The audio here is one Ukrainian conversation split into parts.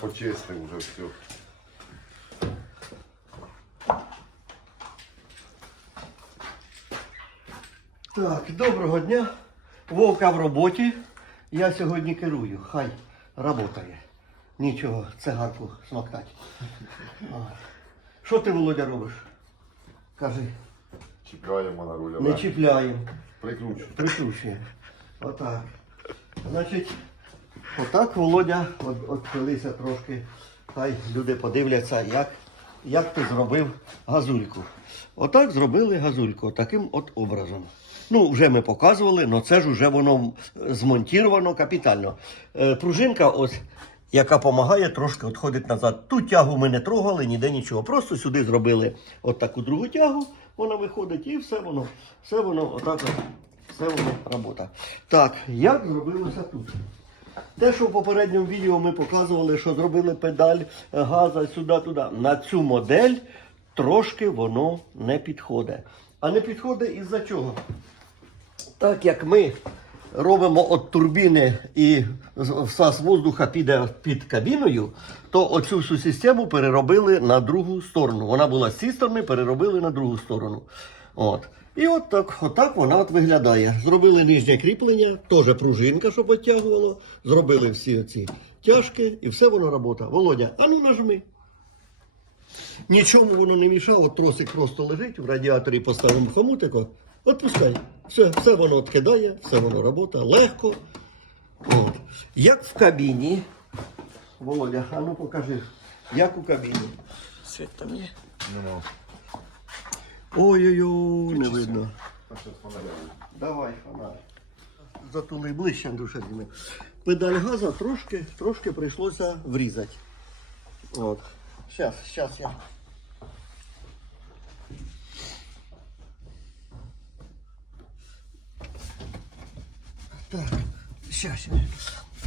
Почистив вже все. Так, доброго дня. Вовка в роботі. Я сьогодні керую. Хай работає. Нічого, цигарку смоктать. А. Що ти, Володя, робиш? Кажи, Чекаємо на руля. не чіпляємо. Прикручу. Прикручує. Отак. Значить, отак Володя от, відхилився трошки. Хай люди подивляться, як, як ти зробив газульку. Отак зробили газульку, таким от образом. Ну, вже ми показували, але це ж вже воно змонтіровано капітально. Е, пружинка, ось, яка допомагає, трошки відходить назад. Ту тягу ми не трогали, ніде нічого. Просто сюди зробили от таку другу тягу, вона виходить, і все воно, все воно отак. от це воно робота. Так, як зробилося тут? Те, що в попередньому відео ми показували, що зробили педаль е, газа сюди-туди. На цю модель трошки воно не підходить. А не підходить із-за чого? Так як ми робимо від турбіни і всас воздуха піде під кабіною, то оцю всю систему переробили на другу сторону. Вона була з цієї сторони, переробили на другу сторону. От. І от так, отак вона от виглядає. Зробили нижнє кріплення, теж пружинка, щоб оттягувало. Зробили всі оці тяжки і все воно робота. Володя, а ну нажми. Нічому воно не мішало, тросик просто лежить, в радіаторі поставимо хомутик, от, відпускай. Все, все воно відкидає, все воно робота, легко. От. Як в кабіні. Володя, а ну покажи, як у кабіні. Свет там є? Ой-ой-ой, не видно. Давай фонарик. Затули ближче душа зніми. Педаль газа трошки, трошки прийшлося врізати. От. Щас, щас я. Так, щас.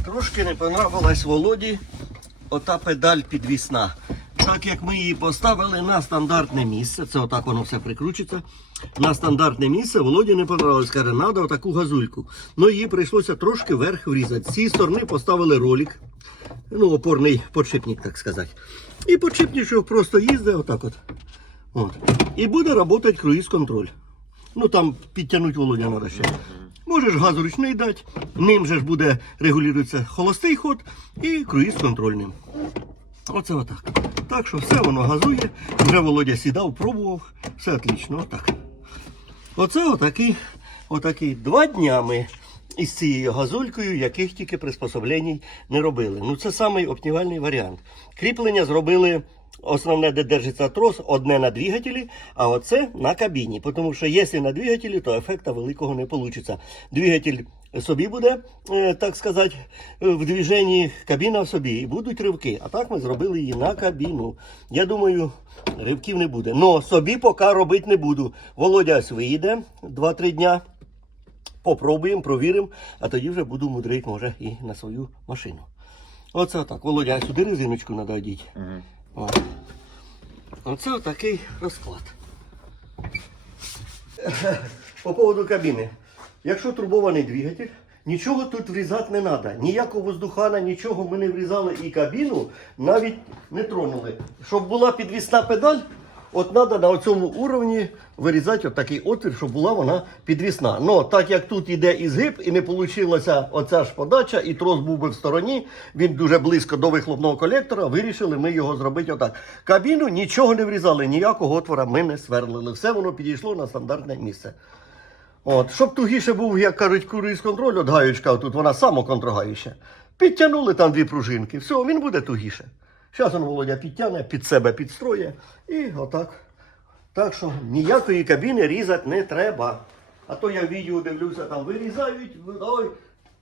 Трошки не понравилась Володі ота педаль підвісна. Так як ми її поставили на стандартне місце, це отак воно все прикручується. На стандартне місце Володі не понравилось. Каже, треба отаку газульку. Ну її прийшлося трошки вверх врізати. З цієї сторони поставили ролик. Ну, опорний подшипник, так сказати. І подшипничок просто їздить отак от. от. І буде працювати круїз-контроль. Ну там підтягнути Володя треба ще. Можеш газ ручний дати, ним же ж буде регулюватися холостий ход і круїз контрольним. Оце отак. Так що все воно газує. Вже Володя сідав, пробував. Все отлично, отак. Оце отакий, отакі два дня ми із цією газулькою, яких тільки приспособлень не робили. Ну це самий оптимальний варіант. Кріплення зробили. Основне, де держиться трос, одне на двигателі, а оце на кабіні. Тому що якщо на двигателі, то ефекта великого не вийде. Двигатель собі буде, е, так сказати, в движенні, кабіна собі, і будуть ривки. А так ми зробили її на кабіну. Я думаю, ривків не буде. Но собі поки робити не буду. Володя виїде 2-3 дня. Попробуємо, провіримо, а тоді вже буду мудрити, може, і на свою машину. Оце так. Володя, сюди резиночку треба одіти. Угу. Оце такий розклад. По поводу кабіни. Якщо турбований двигатель, нічого тут врізати не треба. Ніякого воздухана, нічого ми не врізали і кабіну навіть не тронули. Щоб була підвісна педаль, от треба на цьому уровні вирізати от такий отвір, щоб була вона підвісна. Но так як тут іде і згиб, і не вийшла оця ж подача, і трос був би в стороні, він дуже близько до вихлопного колектора, вирішили ми його зробити отак. Кабіну нічого не врізали, ніякого отвора ми не сверлили. Все воно підійшло на стандартне місце. От, щоб тугіше був, як кажуть, круїз контроль, от гаючка, тут вона самоконтрогаюча. Підтягнули там дві пружинки, все, він буде тугіше. Зараз він Володя підтягне, під себе підстроє і отак. Так що ніякої кабіни різати не треба. А то я відео дивлюся, там вирізають, ой,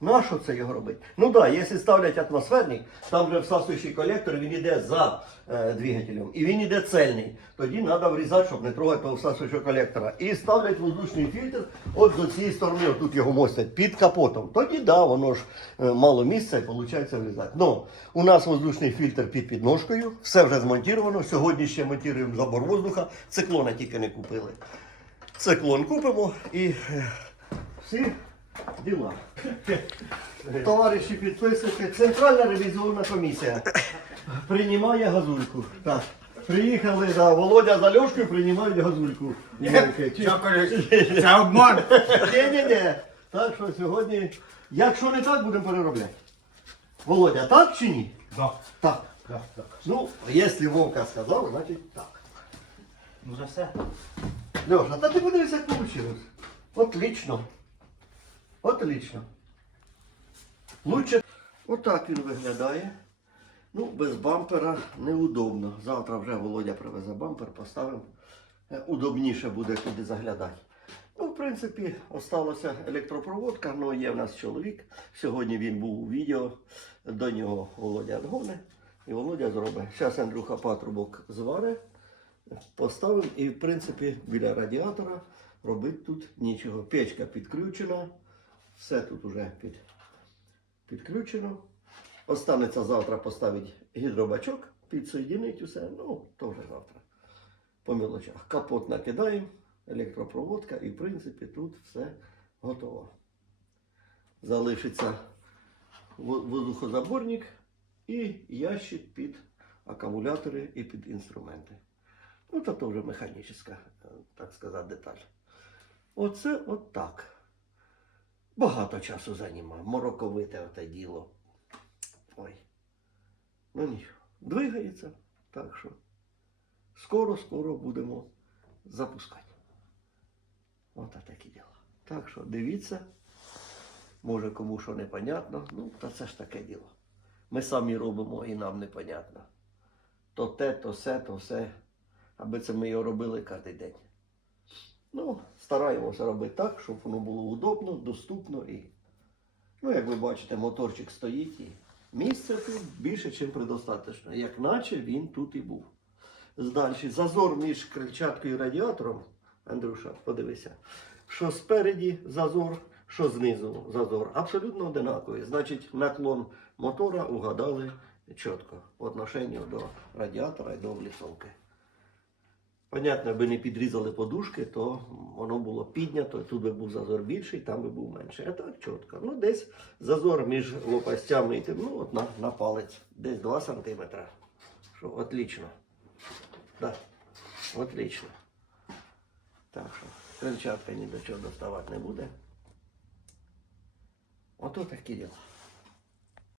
на що це його робити? Ну так, да, якщо ставлять атмосферний, там вже всасуючий колектор, він йде за е, двигателем. І він йде цельний. Тоді треба врізати, щоб не трогати того всасуючого колектора. І ставлять воздушний фільтр от з цієї сторони, тут його мостять, під капотом. Тоді да, воно ж е, мало місця і виходить врізати. Ну, у нас воздушний фільтр під підножкою, все вже змонтовано. Сьогодні ще монтуємо забор воздуха, циклона тільки не купили. Циклон купимо і е, всі діла. Товариші підписуйте, Центральна ревізіонна комісія. приймає газульку. Так. Приїхали за Володя з Альошкою, приймають газульку. Це обман. Ні-ні-ні. Так що сьогодні, якщо не так, будемо переробляти. Володя, так чи ні? Да. Так. Да, так. Ну, якщо Вовка сказав, значить так. Ну за все. Леша, та ти подивися, як вийшло. Отлично. Отлично. Лучше. Отак він виглядає. Ну, без бампера неудобно. Завтра вже Володя привезе бампер, поставимо. Е, Удобніше буде туди заглядати. Ну, в принципі, осталася електропроводка, але є в нас чоловік. Сьогодні він був у відео, до нього Володя відгоне. І Володя зробить. Зараз Андрюха патрубок зваре, поставимо і, в принципі, біля радіатора робити тут нічого. Печка підключена, все тут уже під, підключено. Останеться завтра поставити гідробачок, підсоєдинити усе, ну, то вже завтра. По мілочах. Капот накидаємо, електропроводка і в принципі тут все готово. Залишиться во- воздухозаборник і ящик під акумулятори і під інструменти. Ну, то вже механічна, е, так сказати, деталь. Оце от так. Багато часу займає. Мороковите оте діло. Ой. Ну нічого. Двигається. Так що скоро-скоро будемо запускати. От такі діла. Так що дивіться. Може кому що непонятно. Ну, та це ж таке діло. Ми самі робимо і нам непонятно. То те, то все, то все. Аби це ми його робили кожен день. Ну, стараємося робити так, щоб воно було удобно, доступно і. Ну, як ви бачите, моторчик стоїть і місця тут більше, ніж предостаточно. Як наче він тут і був. Далі зазор між крильчаткою і радіатором, Андрюша, подивися, що спереді зазор, що знизу зазор. Абсолютно одинаковий. Значить, наклон мотора угадали чітко по отношенню до радіатора і до влісовки. Понятно, якби не підрізали подушки, то воно було піднято, тут би був зазор більший, там би був менший. А так чітко. Ну, десь зазор між лопастями і тим, ну, от на, на палець, десь 2 см. Що, отлично. Да. Отлично. Так що, крильчатка ні до чого доставати не буде. Ото такі діла.